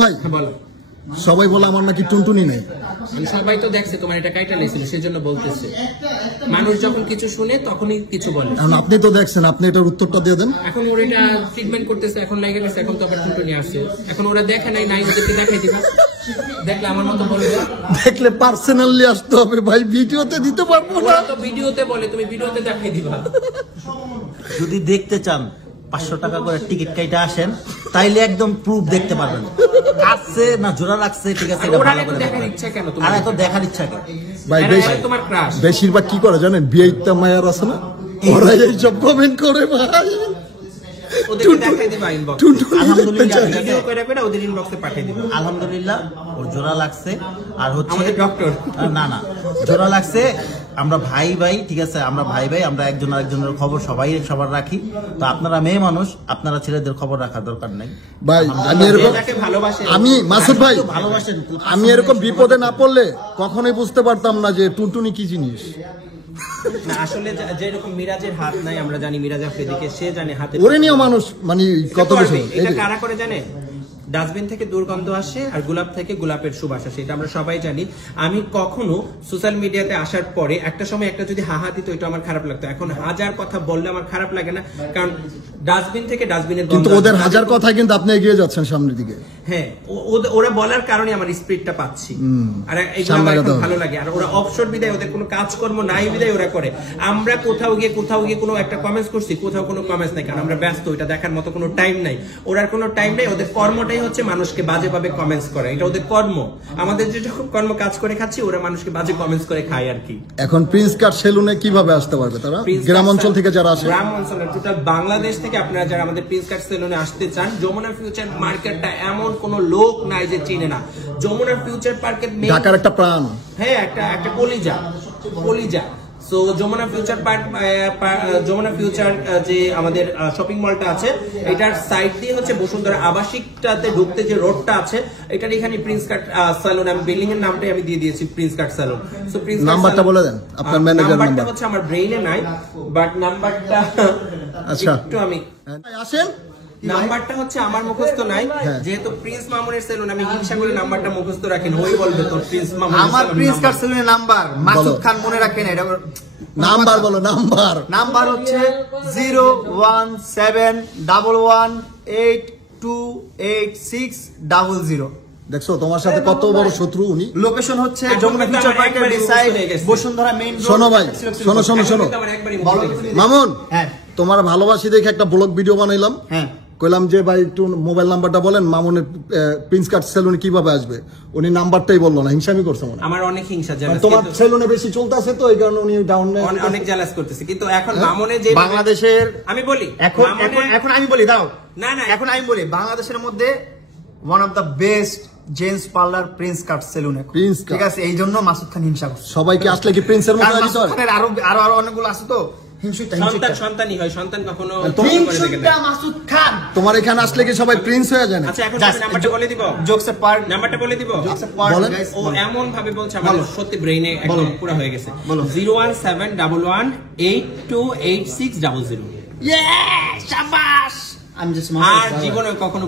ভাই বলো। সবাই বলে আমার নাকি টুনটুনি নাই। সবাই তো দেখছে তোমার এটা কাইটা লেছিল, সেজন্য বলতেছে। মানুষ যখন কিছু শুনে তখনই কিছু বলে। আপনি তো দেখছেন, আপনি এটার উত্তরটা দিয়ে দেন। এখন ওরা এটা ট্রিটমেন্ট করতেছে, এখন লাগে গেছে, এখন তো আবার টুনটুনি আসছে। এখন ওরা দেখে নাই, নাই ওদেরকে দেখাই দিবা। দেখলে আমার মতো বলবে, দেখলে পার্সোনালি আসতে হবে ভাই, ভিডিওতে দিতে পারবো না। তো ভিডিওতে বলে, তুমি ভিডিওতে দেখাই দিবা। যদি দেখতে চান 500 টাকা করে টিকিট কাইটা আসেন, তাইলে একদম প্রুফ দেখতে পারবেন আসছে না জোড়া লাগছে। ঠিক আছে, এটা ভালো করে দেখার ইচ্ছা কেন আর এত দেখার ইচ্ছা কেন ভাই? তোমার ক্রাশ বেশিরভাগ কি করে জানেন, বিয়েটা মায়ার আছে না, ওরা এইসব কমেন্ট করে ভাই। আলহামদুলিল্লাহ ওর জোড়া লাগছে। আর হচ্ছে ডক্টর না জোড়া লাগছে। আমরা ভাই ভাই, ঠিক আছে, আমরা ভাই ভাই, আমরা একজন আরেকজনের খবর সবাই সবার রাখি। তো আপনারা মেয়ে মানুষ, আপনারা ছেলেদের খবর রাখার দরকার নাই ভাই। আমি মাসুদ ভাই ভালোবাসেন। আমি এরকম বিপদে না পড়লে কখনোই বুঝতে পারতাম না যে টুনটুনি কি জিনিস। না আসলে যেরকম মিরাজের হাত নাই, আমরা জানি মিরাজ আফ্রিদিকে, সে জানে হাতে ওরে নিয়ে মানুষ মানে কত বেশি। এটা কারা করে জানে? ডাস্টবিন থেকে দুর্গন্ধ আসে আর গোলাপ থেকে গোলাপের সুবাস আসে, এটা আমরা সবাই জানি। আমি কখনো সোশ্যাল মিডিয়াতে আসার পরে একটা সময় একটা যদি হাহা দিত, এটা আমার খারাপ লাগতো। এখন হাজার কথা বললে আমার খারাপ লাগে না, কারণ ডাস্টবিন থেকে ডাস্টবিনের কিন্তু ওদের হাজার কথা কিন্তু আপনি এগিয়ে যাচ্ছেন সামনের দিকে। হ্যাঁ, ওরা বলার কারণে আমার স্পিডটা পাচ্ছি, আর এগুলো আমার এখন ভালো লাগে। আর ওরা অবসর বিদায়, ওদের কোনো কাজকর্ম নাই বিদায় ওরা করে। আমরা কোথাও গিয়ে কোনো একটা কমেন্টস করছি, কোথাও কোনো কমেন্টস নাই, কারণ আমরা ব্যস্ত, এটা দেখার মতো কোনো টাইম নাই। ওরার কোনো টাইম নাই, ওদের কর্মটাই হচ্ছে মানুষকে বাজেভাবে কমেন্টস করে, এটা ওদের কর্ম। আমাদের যেটা কর্ম কাজ করে খাচ্ছি, ওরা মানুষকে বাজে কমেন্টস করে খায় আর কি। এখন প্রিন্স কাট সেলুনে কিভাবে আসতে পারবে তারা? গ্রাম অঞ্চল থেকে যারা আসে, গ্রাম অঞ্চলের টোটাল বাংলাদেশ থেকে আপনারা যারা আমাদের প্রিন্স কাট সেলুনে আসতে চান, যমুনা ফিউচার মার্কেটটা এমন কোন লোক নাই যে চিনে না। যমুনা ফিউচার পার্কের ঢাকার একটা প্রাণ, হ্যাঁ, একটা কলিজা। So Jamuna future park, Jamuna future যে আমাদের শপিং মলটা আছে, এটার সাইড দিয়ে হচ্ছে বসুন্ধরা আবাসিকটাতে ঢুকতে যে রোডটা আছে, এটার এখানে প্রিন্স কাট সেলুন। আমি বিল্ডিং এর নামটাই আমি দিয়ে দিয়েছি prince cut saloon. So prince cut নাম্বারটা বলে দেন, আপনার ম্যানেজার নাম্বারটা হচ্ছে আমার ব্রেইনে নাই, বাট নাম্বারটা আচ্ছা একটু আমি আসেন। নাম্বারটা হচ্ছে আমার মুখস্থ নাই, যেহেতু প্রিন্স মামুনের সেলুন, আমি হিংসা করে নাম্বারটা মুখস্থ রাখি না। ওই বলবে তোর প্রিন্স মামুন, আমার প্রিন্স কাট সেলুনের নাম্বার মাসুদ খান মনে রাখেন। এটা নাম্বার বলো, নাম্বার হচ্ছে 0171181282600। দেখছো তোমার সাথে কত বড় শত্রু উনি। লোকেশন হচ্ছে যমুনা ফিউচার পার্কের ডিসাইড বসুন্ধরা মেইন রোড। শোনো ভাই, শোনো মামুন, হ্যাঁ তোমার ভালোবাসি দেখে একটা ব্লগ ভিডিও বানাইলাম। হ্যাঁ, কইলাম যে ভাই একটু মোবাইল নাম্বারটা বলেন, মামুনের প্রিন্স কাট সেলুনে কিভাবে আসবে। উনি নাম্বারটাই বললো না, হিংসামি করছে মনে। আমার অনেক হিংসা, জেলাস। তোমার সেলুনে বেশি চলতেছে তো এই কারণে উনি ডাউন অনেক জেলাস করতেছে। কিন্তু এখন মামুনে যে বাংলাদেশের, আমি বলি এখন আমি বলি দাও না এখন আমি বলি বাংলাদেশের মধ্যে one of the best gents parlour prince cut saloon. ঠিক আছে, এই জন্য মাসুদ খান হিংসা করছে। সবাইকে আসলে কি প্রিন্সের মতো আসতে হয়? আরো অনেকগুলো আছে তো সন্তানই হয়, সন্তান কখনো মাসুদ খান। তোমার এখানে আসলে কি সবাই প্রিন্স হয়ে যায় না? আচ্ছা, এখন নাম্বারটা বলে দিব, জোকস পার্ট নাম্বারটা বলে দিব। ও এমন ভাবে বলছে, আমার সত্যি ব্রেইনে একদম পুরো হয়ে গেছে। 01711828600। শাবাশ। আর জীবনে কখনো